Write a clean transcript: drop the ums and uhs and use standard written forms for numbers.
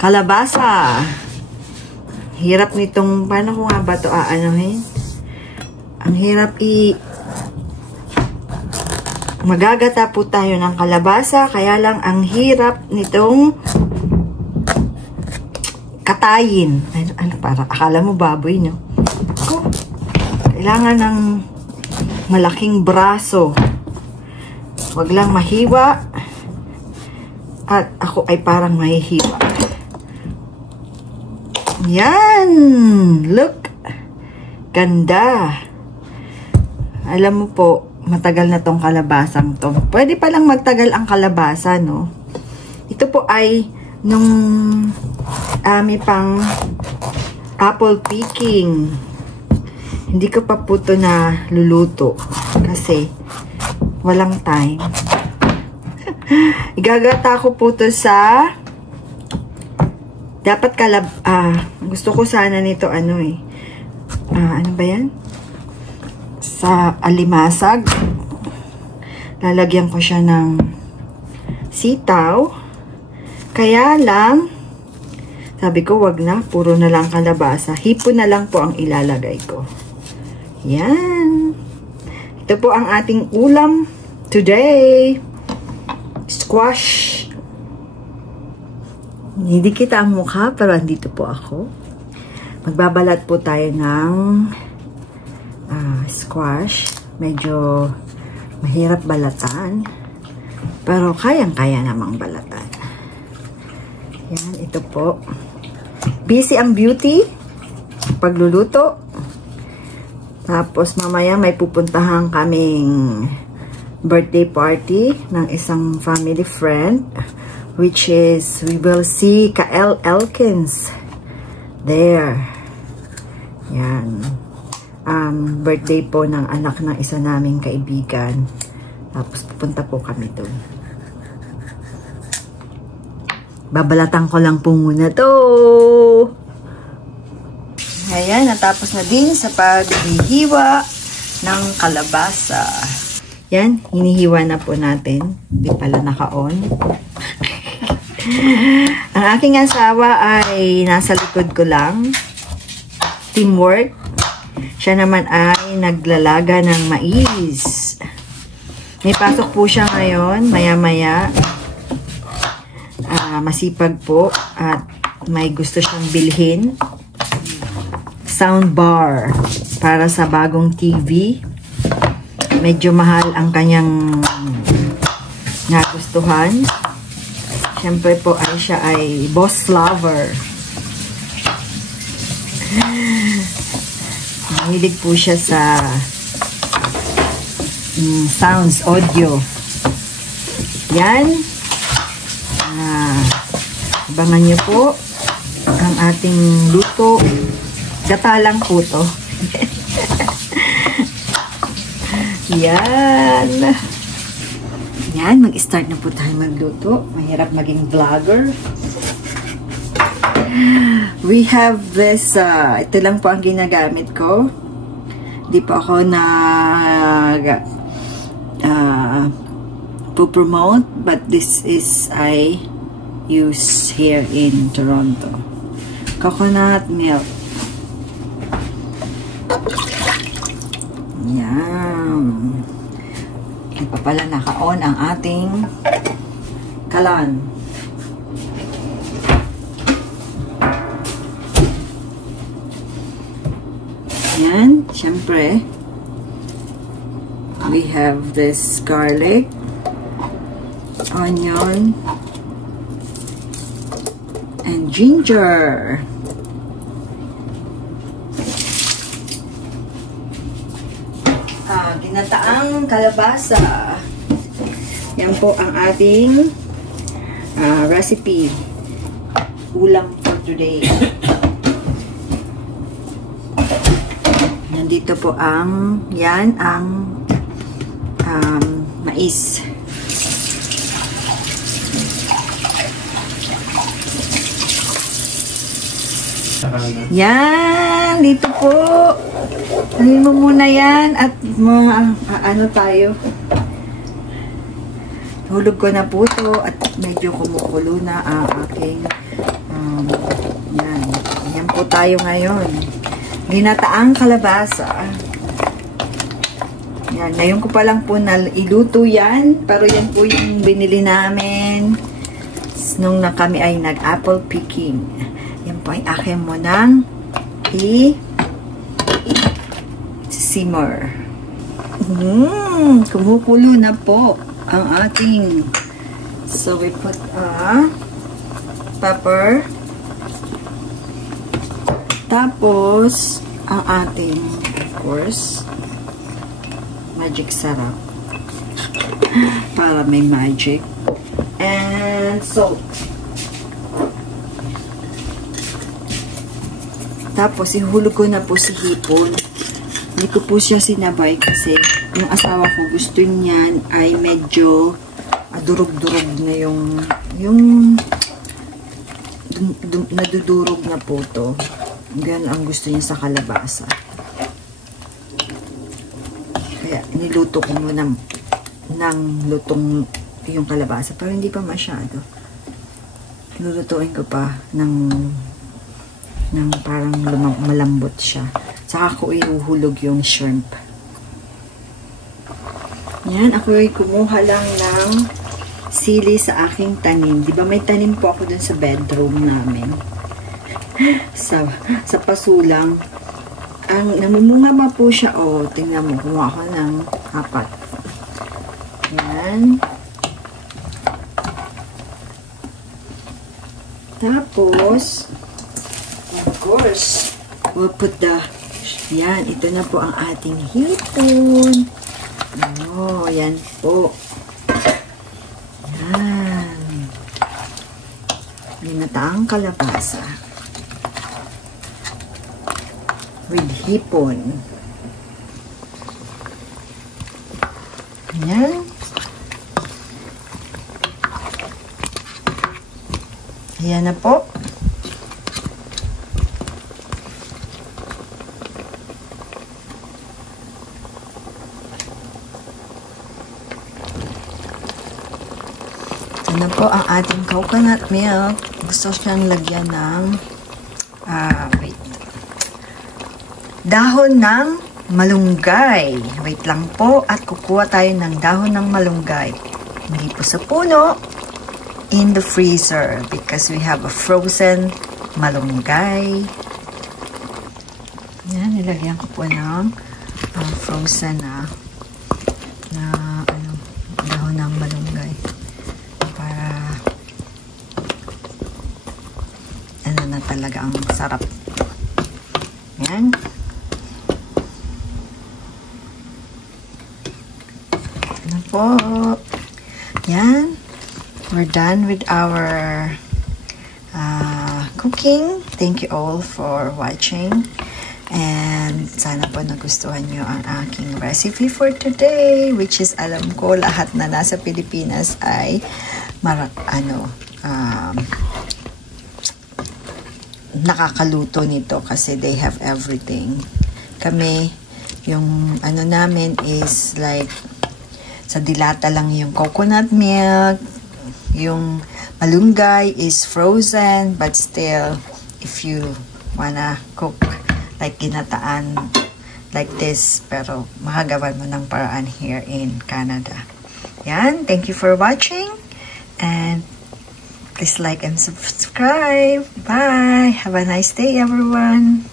Kalabasa. Hirap nitong, paano ko nga ba ito aanohin? Ang hirap magagata po tayo ng kalabasa, kaya lang ang hirap nitong katayin. Ano, para akala mo baboy, no? Ako, kailangan ng malaking braso. Huwag lang mahiwa. At ako ay parang mahihiwa. Yan! Look! Ganda! Alam mo po, matagal na tong kalabasang to. Pwede palang magtagal ang kalabasa, no? Ito po ay nung pang apple picking. Hindi ko pa po ito na luluto kasi walang time. Igagata ko po ito sa dapat gusto ko sana nito ano ba yan? Sa alimasag. Lalagyan ko siya ng sitaw. Kaya lang sabi ko wag na, puro na lang kalabasa. Hipon na lang po ang ilalagay ko. Yan. Ito po ang ating ulam today. Squash. Hindi kita ang mukha, pero andito po ako. Magbabalat po tayo ng squash. Medyo mahirap balatan. Pero kayang-kaya namang balatan. Yan, ito po. Busy ang beauty. Pagluluto. Tapos mamaya may pupuntahan kaming birthday party ng isang family friend. Which is, we will see Kael Elkins there. Yan. Birthday po ng anak ng isa naming kaibigan. Tapos pupunta po kami doon. Babalatan ko lang po muna to. Ayan, natapos na din sa paghihiwa ng kalabasa. Yan, hinihiwa na po natin. Hindi pala naka-on. Ang aking asawa ay nasa likod ko lang. Teamwork. Siya naman ay naglalaga ng mais. May pasok po siya ngayon, maya-maya. Masipag po at may gusto siyang bilhin. Soundbar para sa bagong TV. Medyo mahal ang kanyang nagustuhan. Siyempre po ay siya ay boss lover. Mahilig po siya sa sounds, audio. Yan. Abangan niyo po ang ating luto. Gata lang po to. Yan. Yan, mag-start na po tayo magluto. Mahirap maging vlogger. We have this, ito lang po ang ginagamit ko. Di po ako promote, but this is I use here in Toronto. Coconut milk. Yan. Hindi pa pala naka-on ang ating kalan. Yan. Siyempre, we have this garlic, onion, and ginger. Ginataang kalabasa. Yan po ang ating recipe. Ulam for today. Nandito po ang, yan ang mais. Yan, dito po. Alin mo muna yan at ano tayo. Hulog ko na po ito at medyo kumukulo na ang aking Yan. Yan po tayo ngayon. Ginataang kalabasa. Yan. Ngayon ko pa lang po na iluto yan. Pero yan po yung binili namin nung na kami ay nag-apple picking. Yan po ay akin mo nang simmer. Kumukulo na po ang ating. So we put pepper. Tapos ang ating, of course, magic sarap. Para may magic. And salt. Tapos ihulog ko na po si hipon. Hindi ko po siya sinabay kasi yung asawa ko gusto niyan ay medyo durog-durog na yung nadudurog na po to. Ganyan ang gusto niya sa kalabasa. Kaya niluto ko muna ng lutong yung kalabasa. Pero hindi pa masyado. Lulutuin ko pa ng parang malambot siya. Saka ko ihuhulog yung shrimp. Yan, ako ay kumuha lang ng sili sa aking tanim. Di ba may tanim po ako dun sa bedroom namin? sa pasulang. Ang namumunga pa po siya. O, tingnan mo, kumuha ko ng 4. Yan. Tapos, of course, we'll put yan, ito na po ang ating hipon. Yan po. Yan. Ginataang kalabasa. With hipon. Yan. Ayan na po. Ito na po ang ating coconut milk. Gusto siyang lagyan ng dahon ng malunggay. Wait lang po. At kukuha tayo ng dahon ng malunggay. Hindi po sa puno. In the freezer. Because we have a frozen malunggay. Yan. Nilagyan ko po ng frozen na dahon ng malunggay. Para na talaga ang sarap. Yan. Ano po. Yan. We're done with our cooking. Thank you all for watching. And sana po nagustuhan nyo ang aking recipe for today. Which is alam ko lahat na nasa Pilipinas ay nakakaluto nito kasi they have everything. Kami, yung namin is like sa dilata lang yung coconut milk. Yung malunggay is frozen, but still, if you wanna cook like ginataan like this, pero makagawa mo ng paraan here in Canada. Yan, thank you for watching, and please like and subscribe. Bye! Have a nice day, everyone!